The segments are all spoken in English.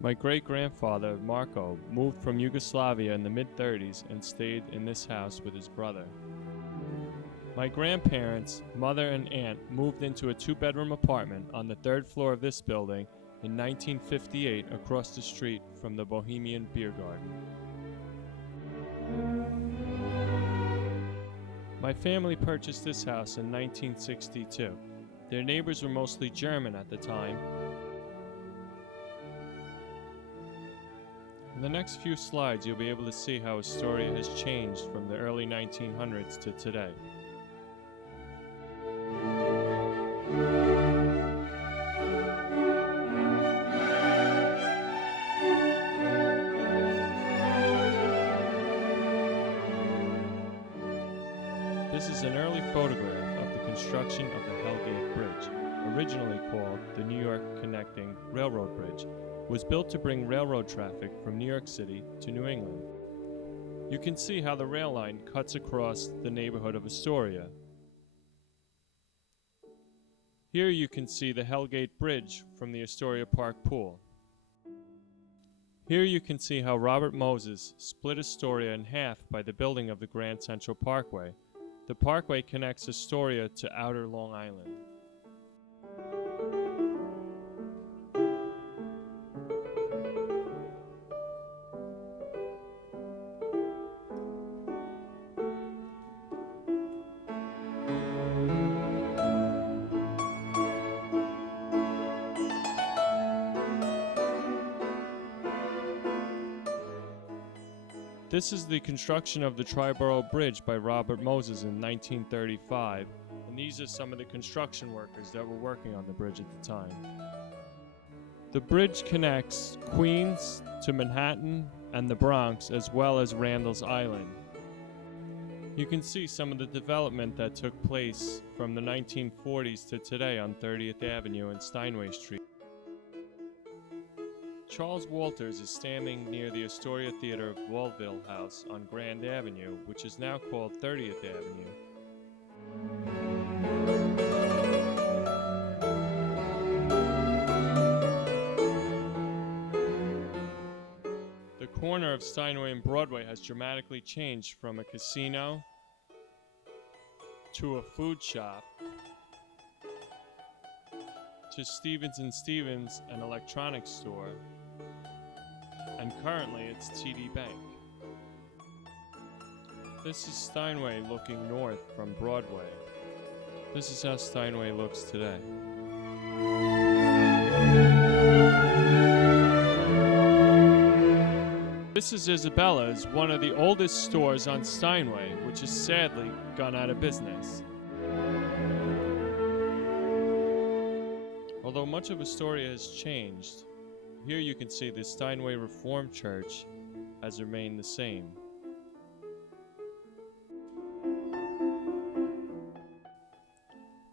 My great-grandfather, Marco, moved from Yugoslavia in the mid-30s and stayed in this house with his brother. My grandparents, mother and aunt moved into a two-bedroom apartment on the third floor of this building in 1958 across the street from the Bohemian Beer Garden. My family purchased this house in 1962. Their neighbors were mostly German at the time. In the next few slides, you'll be able to see how Astoria has changed from the early 1900s to today. This is an early photograph of the construction of the Hellgate Bridge, originally called the New York Connecting Railroad Bridge. It was built to bring railroad traffic from New York City to New England. You can see how the rail line cuts across the neighborhood of Astoria. Here you can see the Hellgate Bridge from the Astoria Park Pool. Here you can see how Robert Moses split Astoria in half by the building of the Grand Central Parkway. The parkway connects Astoria to outer Long Island. This is the construction of the Triboro Bridge by Robert Moses in 1935, and these are some of the construction workers that were working on the bridge at the time. The bridge connects Queens to Manhattan and the Bronx, as well as Randall's Island. You can see some of the development that took place from the 1940s to today on 30th Avenue and Steinway Street. Charles Walters is standing near the Astoria Theater of Vaudeville House on Grand Avenue, which is now called 30th Avenue. The corner of Steinway and Broadway has dramatically changed from a casino to a food shop to Stevens & Stevens, an electronics store, and currently it's TD Bank. This is Steinway looking north from Broadway. This is how Steinway looks today. This is Isabella's, one of the oldest stores on Steinway, which has sadly gone out of business. Although much of Astoria has changed, here you can see the Steinway Reformed Church has remained the same.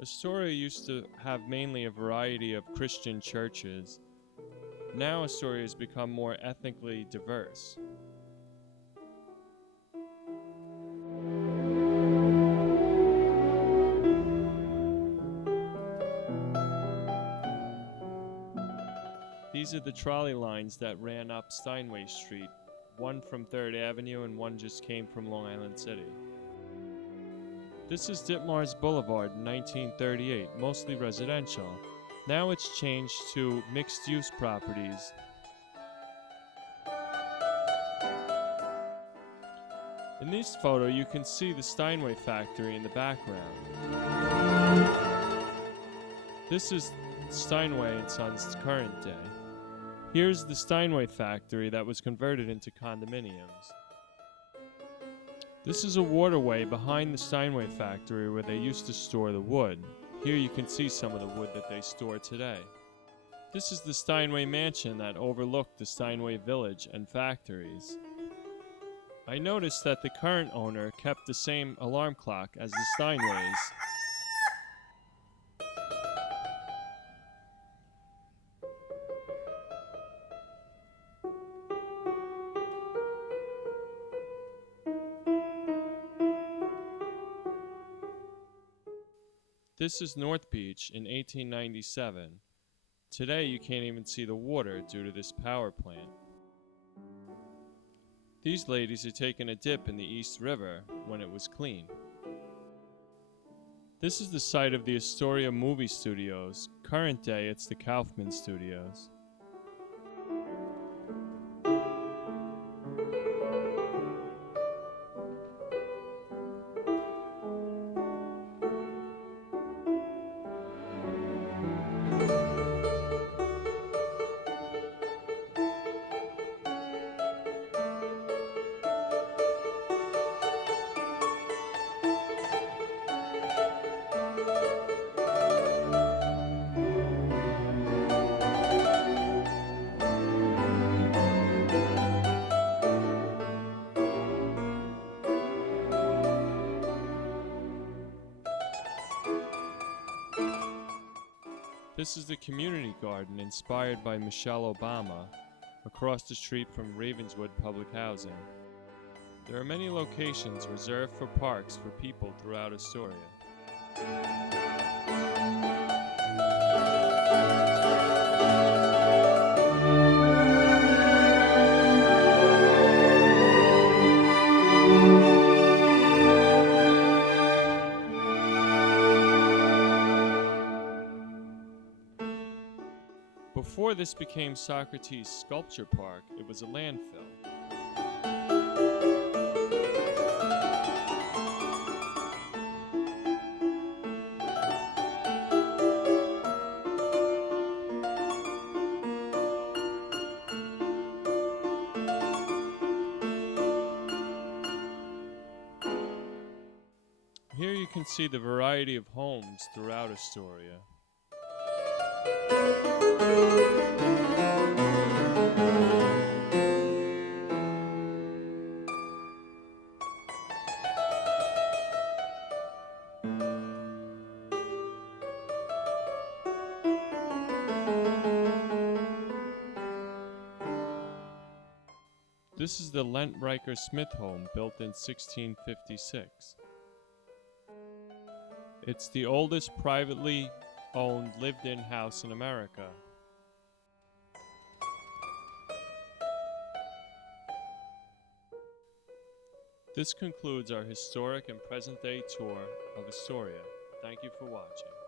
Astoria used to have mainly a variety of Christian churches. Now Astoria has become more ethnically diverse. These are the trolley lines that ran up Steinway Street, one from 3rd Avenue and one just came from Long Island City. This is Ditmars Boulevard in 1938, mostly residential. Now it's changed to mixed-use properties. In this photo, you can see the Steinway factory in the background. This is Steinway and Sons' current day. Here's the Steinway factory that was converted into condominiums. This is a waterway behind the Steinway factory where they used to store the wood. Here you can see some of the wood that they store today. This is the Steinway mansion that overlooked the Steinway village and factories. I noticed that the current owner kept the same alarm clock as the Steinways. This is North Beach in 1897. Today you can't even see the water due to this power plant. These ladies had taken a dip in the East River when it was clean. This is the site of the Astoria movie studios. Current day, it's the Kaufman Studios. This is the community garden inspired by Michelle Obama, across the street from Ravenswood Public Housing. There are many locations reserved for parks for people throughout Astoria. Before this became Socrates Sculpture Park, it was a landfill. Here you can see the variety of homes throughout Astoria. This is the Lent-Riker Smith home, built in 1656. It's the oldest privately owned lived-in house in America. This concludes our historic and present-day tour of Astoria. Thank you for watching.